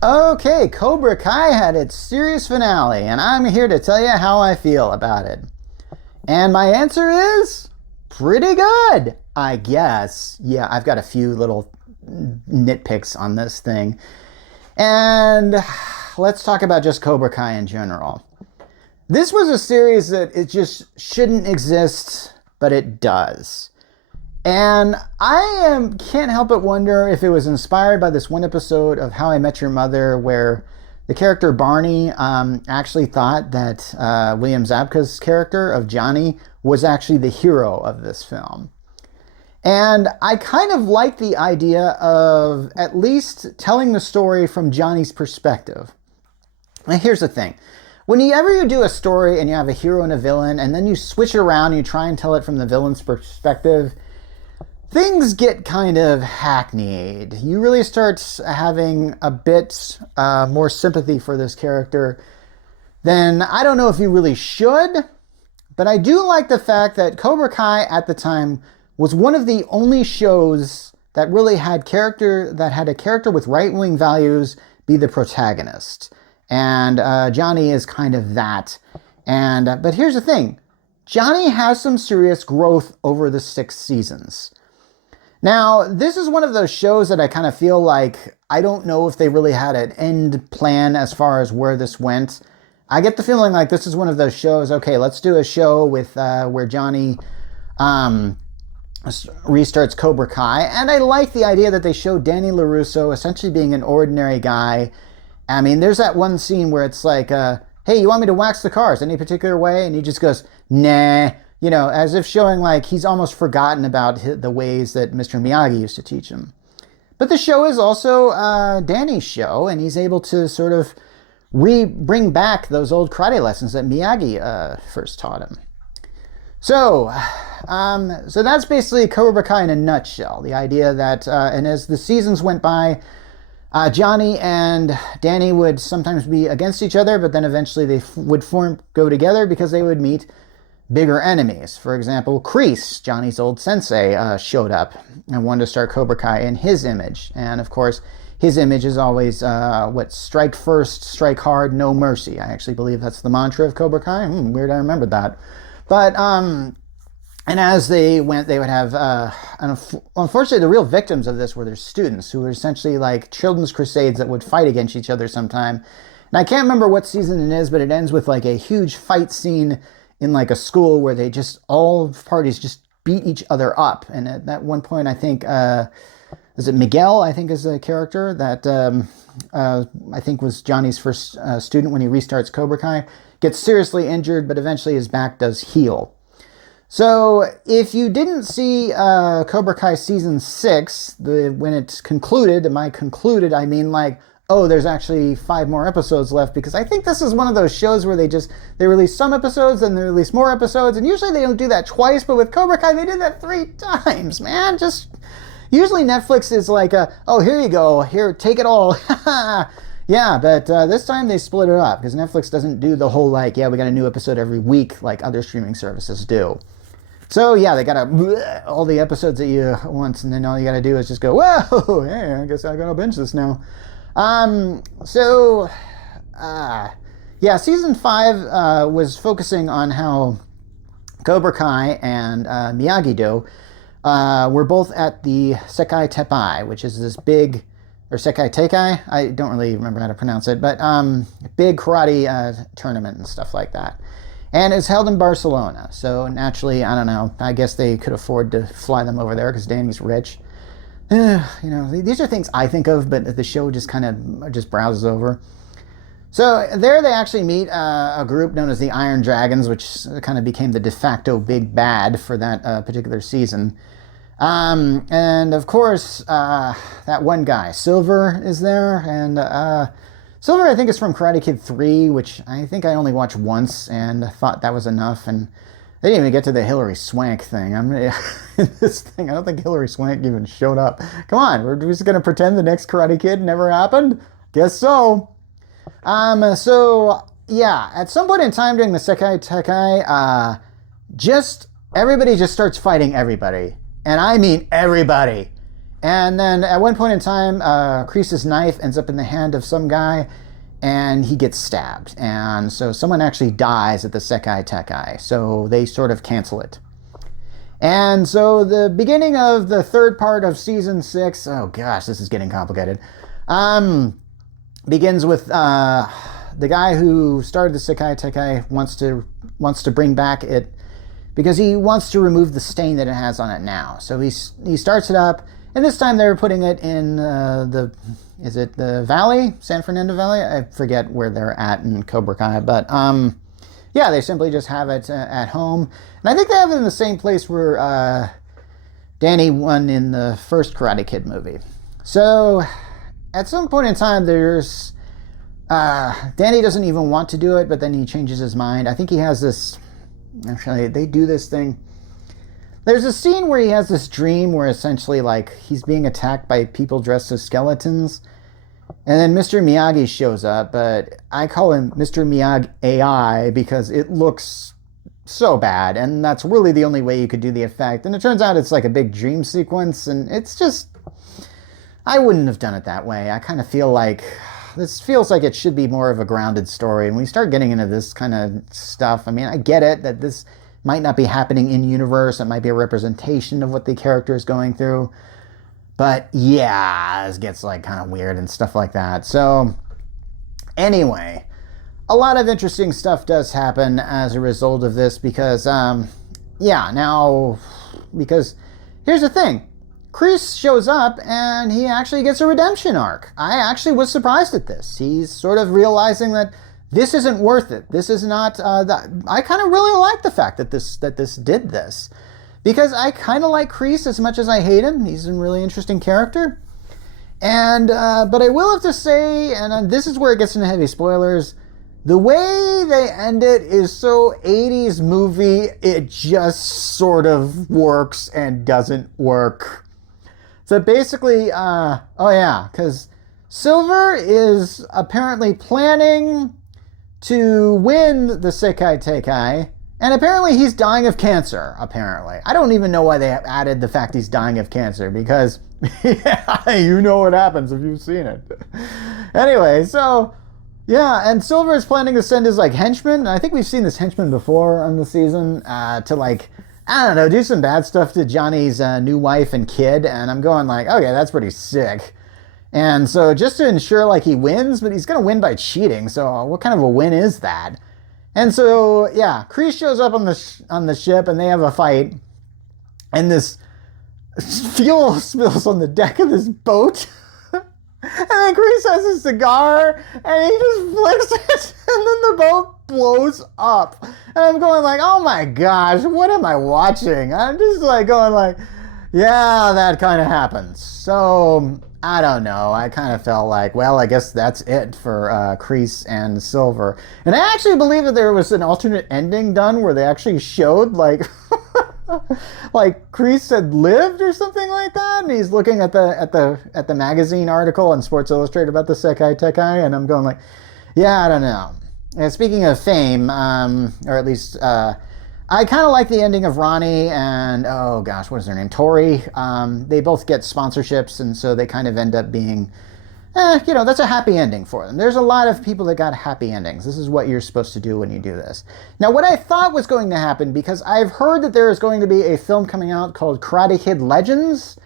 Okay, Cobra Kai had its series finale, and I'm here to tell you how I feel about it. And my answer is pretty good, I guess. Yeah, I've got a few little nitpicks on this thing. And let's talk about just Cobra Kai in general. This was a series that it just shouldn't exist, but it does. And can't help but wonder if it was inspired by this one episode of How I Met Your Mother where the character Barney actually thought that William Zabka's character of Johnny was actually the hero of this film. And I kind of like the idea of at least telling the story from Johnny's perspective. Now here's the thing. Whenever you do a story and you have a hero and a villain and then you switch it around and you try and tell it from the villain's perspective, things get kind of hackneyed. You really start having a bit more sympathy for this character than I don't know if you really should, but I do like the fact that Cobra Kai at the time was one of the only shows that really had a character with right-wing values be the protagonist. And Johnny is kind of that. But here's the thing. Johnny has some serious growth over the 6 seasons. Now, this is one of those shows that I kind of feel like I don't know if they really had an end plan as far as where this went. I get the feeling like this is one of those shows, okay, let's do a show with where Johnny restarts Cobra Kai. And I like the idea that they show Danny LaRusso essentially being an ordinary guy. I mean, there's that one scene where it's like, hey, you want me to wax the cars any particular way? And he just goes, nah. You know, as if showing like he's almost forgotten about the ways that Mr. Miyagi used to teach him. But the show is also Danny's show, and he's able to sort of bring back those old karate lessons that Miyagi first taught him. So that's basically Cobra Kai in a nutshell. The idea that, and as the seasons went by, Johnny and Danny would sometimes be against each other, but then eventually they would go together because they would meet bigger enemies. For example, Kreese, Johnny's old sensei, showed up and wanted to start Cobra Kai in his image. And of course, his image is always strike first, strike hard, no mercy. I actually believe that's the mantra of Cobra Kai. Weird, I remembered that. But, and as they went, they would have, unfortunately, the real victims of this were their students, who were essentially like children's crusades that would fight against each other sometime. And I can't remember what season it is, but it ends with like a huge fight scene in like a school where all parties just beat each other up. And at that one point, I think, is it Miguel, I think is the character that I think was Johnny's first student when he restarts Cobra Kai, gets seriously injured, but eventually his back does heal. So if you didn't see Cobra Kai season 6, when it concluded, I mean like, oh, there's actually 5 more episodes left, because I think this is one of those shows where they release some episodes and they release more episodes, and usually they don't do that twice, but with Cobra Kai they did that 3 times, man. Usually Netflix is like, oh, here you go, here, take it all. Yeah, but this time they split it up, because Netflix doesn't do the whole like, yeah, we got a new episode every week like other streaming services do. So yeah, they got all the episodes that you want, and then all you got to do is just go, whoa, hey, I guess I got to binge this now. Yeah, season 5 was focusing on how Cobra Kai and Miyagi-Do were both at the Sekai Teppai, which is this big, or Sekai Teikai, I don't really remember how to pronounce it, but big karate tournament and stuff like that. And it's held in Barcelona, so naturally, I don't know, I guess they could afford to fly them over there because Danny's rich. You know, these are things I think of, but the show just kind of just browses over. So there they actually meet a group known as the Iron Dragons, which kind of became the de facto big bad for that particular season. And of course, that one guy, Silver, is there. And Silver, I think, is from Karate Kid 3, which I think I only watched once and thought that was enough. And they didn't even get to the Hilary Swank thing. This thing, I don't think Hilary Swank even showed up. Come on, we're just going to pretend the next Karate Kid never happened? Guess so. So, yeah, at some point in time during the Sekai Teikai, everybody just starts fighting everybody. And I mean everybody. And then at one point in time, Kreese's knife ends up in the hand of some guy, and he gets stabbed. And so someone actually dies at the Sekai Tekai. So they sort of cancel it. And so the beginning of the third part of season 6, oh gosh, this is getting complicated, begins with the guy who started the Sekai Tekai wants to bring back it because he wants to remove the stain that it has on it now. So he starts it up, and this time they're putting it in is it the Valley, San Fernando Valley? I forget where they're at in Cobra Kai, but yeah, they simply just have it at home. And I think they have it in the same place where Danny won in the first Karate Kid movie. So at some point in time, there's Danny doesn't even want to do it, but then he changes his mind. I think he has this, actually, they do this thing. There's a scene where he has this dream where essentially like he's being attacked by people dressed as skeletons. And then Mr. Miyagi shows up, but I call him Mr. Miyagi AI because it looks so bad. And that's really the only way you could do the effect. And it turns out it's like a big dream sequence. And it's just, I wouldn't have done it that way. I kind of feel like this feels like it should be more of a grounded story. And when we start getting into this kind of stuff, I mean, I get it that this might not be happening in universe. It might be a representation of what the character is going through. But yeah, this gets like kind of weird and stuff like that. So anyway, a lot of interesting stuff does happen as a result of this because, because here's the thing. Kreese shows up and he actually gets a redemption arc. I actually was surprised at this. He's sort of realizing that this isn't worth it. This is not, I kind of really like the fact that this did this. Because I kind of like Kreese as much as I hate him. He's a really interesting character. And, but I will have to say, and this is where it gets into heavy spoilers, the way they end it is so 80s movie, it just sort of works and doesn't work. So basically, because Silver is apparently planning to win the Sekai Tekai, and apparently he's dying of cancer, apparently. I don't even know why they added the fact he's dying of cancer, because yeah, you know what happens if you've seen it. Anyway, so, yeah, and Silver is planning to send his, like, henchmen, and I think we've seen this henchman before on the season, to, like, I don't know, do some bad stuff to Johnny's new wife and kid, and I'm going like, okay, that's pretty sick. And so just to ensure, like, he wins, but he's going to win by cheating, so what kind of a win is that? And so, yeah, Kreese shows up on the ship, and they have a fight, and this fuel spills on the deck of this boat, and then Kreese has a cigar, and he just flicks it, and then the boat blows up. And I'm going like, oh my gosh, what am I watching? I'm just like going like, yeah, that kind of happens. So, I don't know. I kind of felt like, well, I guess that's it for Kreese and Silver. And I actually believe that there was an alternate ending done where they actually showed like like Kreese had lived or something like that, and he's looking at the magazine article in Sports Illustrated about the Sekai Tekai, and I'm going like, yeah, I don't know. And speaking of fame, or at least I kind of like the ending of Ronnie and, oh gosh, what is her name? Tori. They both get sponsorships, and so they kind of end up being, that's a happy ending for them. There's a lot of people that got happy endings. This is what you're supposed to do when you do this. Now, what I thought was going to happen, because I've heard that there is going to be a film coming out called Karate Kid Legends,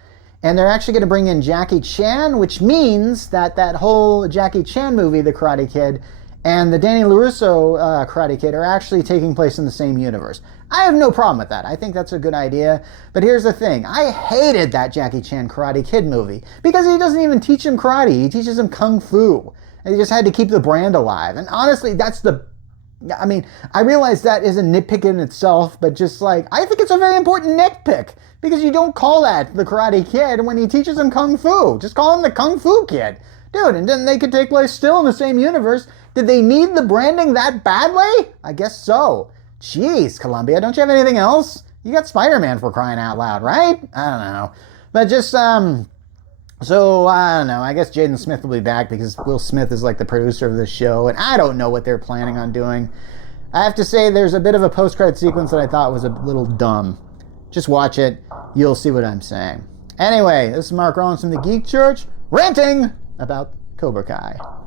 and they're actually going to bring in Jackie Chan, which means that that whole Jackie Chan movie, The Karate Kid, and the Danny LaRusso Karate Kid are actually taking place in the same universe. I have no problem with that. I think that's a good idea. But here's the thing. I hated that Jackie Chan Karate Kid movie because he doesn't even teach him karate. He teaches him kung fu. And he just had to keep the brand alive. And honestly, I realize that is a nitpick in itself, but just like, I think it's a very important nitpick because you don't call that the Karate Kid when he teaches him kung fu. Just call him the Kung Fu Kid. Dude, and then they could take place still in the same universe. Did they need the branding that badly? I guess so. Jeez, Columbia, don't you have anything else? You got Spider-Man for crying out loud, right? I don't know. But just, so, I don't know. I guess Jaden Smith will be back because Will Smith is like the producer of this show, and I don't know what they're planning on doing. I have to say there's a bit of a post-credit sequence that I thought was a little dumb. Just watch it. You'll see what I'm saying. Anyway, this is Mark Rollins from the Geek Church, ranting about Cobra Kai.